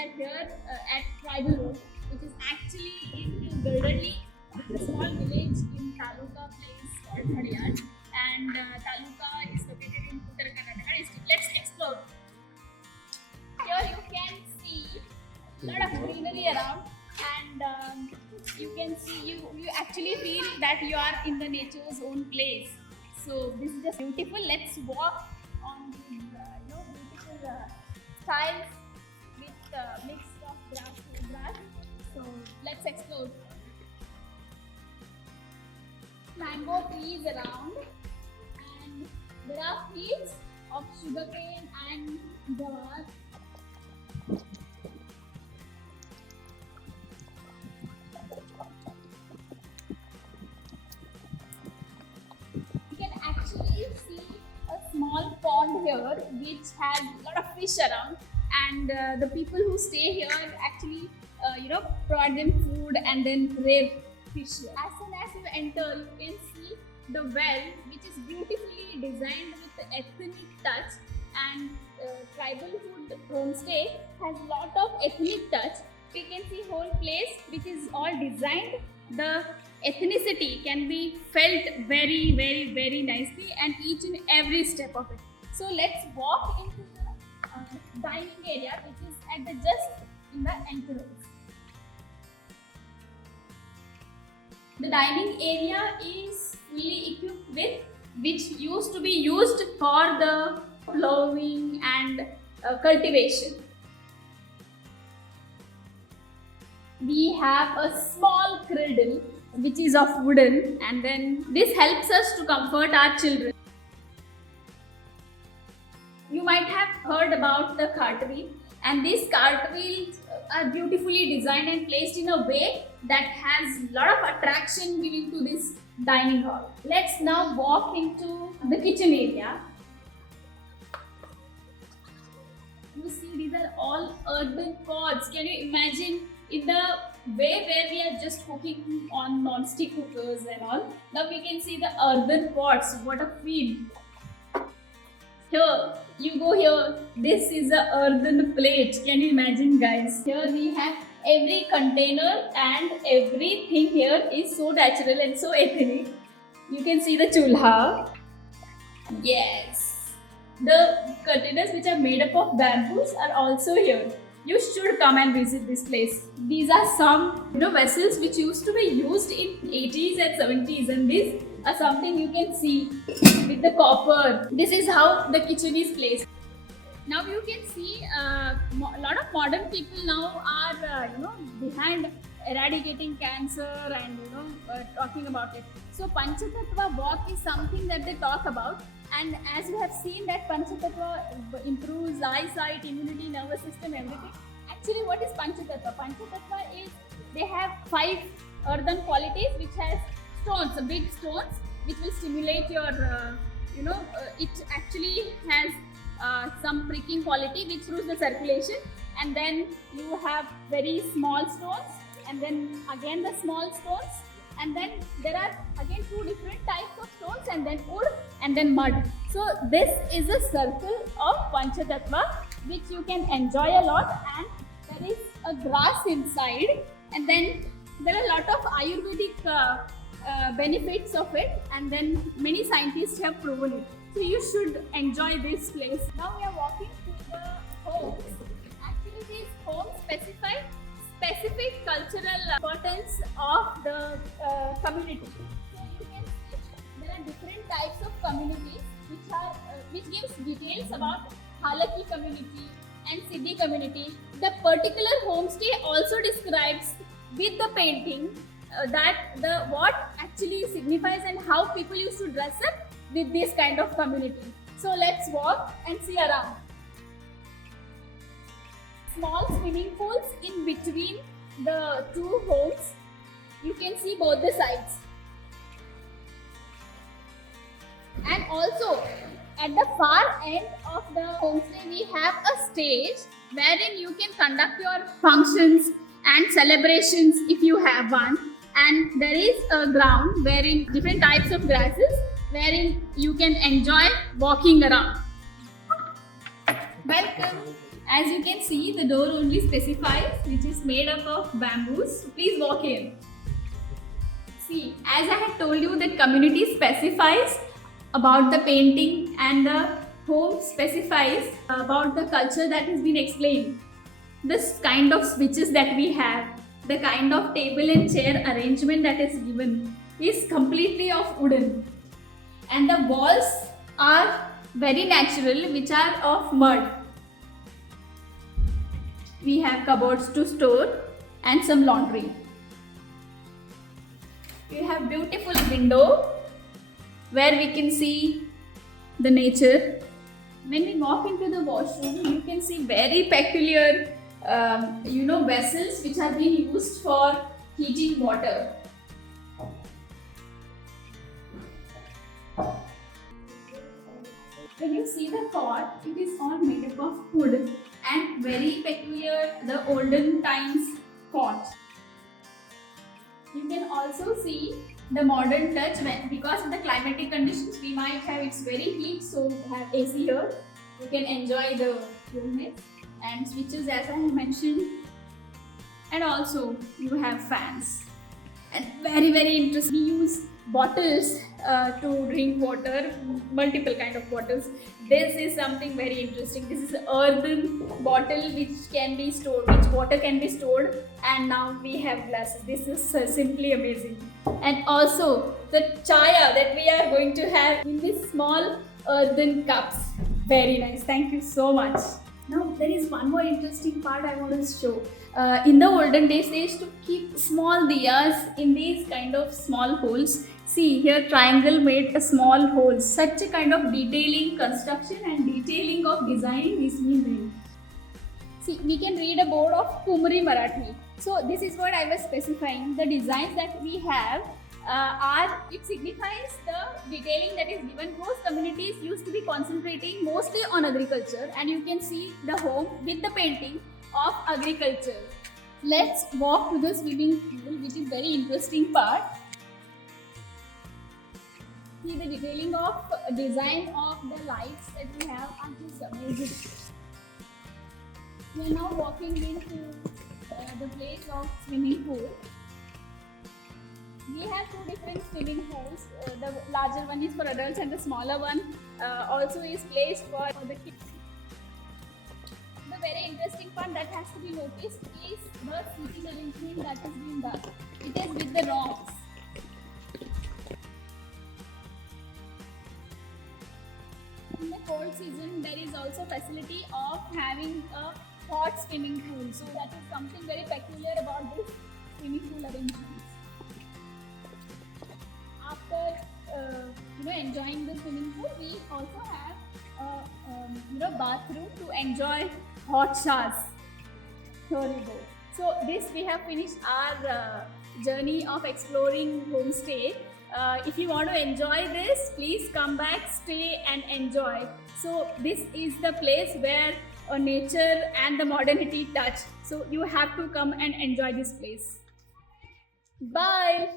are here at Tribal Road, which is actually in Gilderly, a small village in Taluka place called Hadiyar. And Taluka is located in Uttara Karnataka district. Let's explore. Here you can see a lot of greenery around, and you can see you actually feel that you are in the nature's own place. So this is just beautiful. Let's walk on these beautiful tiles with mix of grass. So let's explore. Mango trees around, and there are fields of sugarcane and jawar. You can actually see a small pond here which has a lot of fish around, and the people who stay here actually provide them food and then rear fish here. As soon as you enter, you can see the well, which is beautifully designed with ethnic touch, and tribal food homestay has a lot of ethnic touch. We can see whole place which is all designed. The ethnicity can be felt very, very, very nicely, and each and every step of it. So let's walk into the dining area, which is at the just in the entrance. The dining area is fully equipped with which used to be used for the plowing and cultivation. We have a small cradle which is of wooden, and then this helps us to comfort our children. You might have heard about the cart wheel, and these cart wheels are beautifully designed and placed in a way that has a lot of attraction giving to this dining hall. Let's now walk into the kitchen area. You see, these are all earthen pots. Can you imagine in the way where we are just cooking on non-stick cookers and all? Now we can see the earthen pots. What a feel! Here, you go here, this is a earthen plate. Can you imagine, guys? Here we have every container, and everything here is so natural and so ethnic. You can see the chulha. Yes. The containers which are made up of bamboos are also here. You should come and visit this place. These are some vessels which used to be used in 80s and 70s, and these are something you can see with the copper. This is how the kitchen is placed. Now you can see a lot of modern people now are behind eradicating cancer and talking about it. So Panchatattva walk is something that they talk about, and as we have seen that Panchatattva improves eyesight, immunity, nervous system, everything. Actually, what is Panchatattva? Panchatattva is they have 5 earthen qualities which has stones, big stones, which will stimulate your it actually has some pricking quality which improves the circulation, and then you have very small stones, and then again the small stones, and then there are again 2 different types of stones, and then wood, and then mud. So this is a circle of Panchatattva which you can enjoy a lot, and there is a grass inside, and then there are a lot of Ayurvedic benefits of it, and then many scientists have proven it. So you should enjoy this place. Now we are walking to the homes. Actually, these homes specify specific cultural importance of the community. So you can see there are different types of communities which gives details about Halaki community and Siddhi community. The particular homestay also describes with the painting that what actually signifies and how people used to dress up with this kind of community. So let's walk and see around. Small swimming pools in between the 2 homes. You can see both the sides. And also at the far end of the homestay we have a stage wherein you can conduct your functions and celebrations if you have one. And there is a ground wherein different types of grasses wherein you can enjoy walking around. Welcome. As you can see, the door only specifies which is made up of bamboos. Please walk in. See, as I had told you that community specifies about the painting and the home specifies about the culture that has been explained. This kind of switches that we have, the kind of table and chair arrangement that is given is completely of wooden. And the walls are very natural, which are of mud. We have cupboards to store and some laundry. We have beautiful window where we can see the nature. When we walk into the washroom, you can see very peculiar vessels which are being used for heating water. When you see the cot, it is all made up of wood and very peculiar the olden times cot. You can also see the modern touch because of the climatic conditions we might have it's very heat, so we have AC here. You can enjoy the coolness and switches as I have mentioned, and also you have fans. And very interesting, we use bottles to drink water, multiple kind of bottles. This is something very interesting. This is an earthen bottle which can be stored, which water can be stored, and now we have glasses. This is simply amazing. And also the chaya that we are going to have in these small earthen cups. Very nice. Thank you so much. Now there is one more interesting part I want to show. In the olden days, they used to keep small diyas in these kind of small holes. See here, triangle made a small hole. Such a kind of detailing, construction and detailing of designing is being made. See, we can read a board of Kumari Marathi. So this is what I was specifying. The designs that we have it signifies the detailing that is given. Most communities used to be concentrating mostly on agriculture, and you can see the home with the painting of agriculture. Let's walk to the swimming pool, which is very interesting part. See the detailing of design of the lights that we have are just amazing. We are now walking into the place of swimming pool. We have two different swimming pools. The larger one is for adults and the smaller one also is placed for the kids. The very interesting part that has to be noticed is the seating arrangement that is being done. It is with the rocks. In the cold season, there is also facility of having a hot swimming pool. So that is something very peculiar about this swimming pool arrangement. After enjoying the swimming pool, we also have a bathroom to enjoy hot showers. Here you go. So this we have finished our journey of exploring homestay. If you want to enjoy this, please come back, stay and enjoy. So this is the place where nature and the modernity touch. So you have to come and enjoy this place. Bye.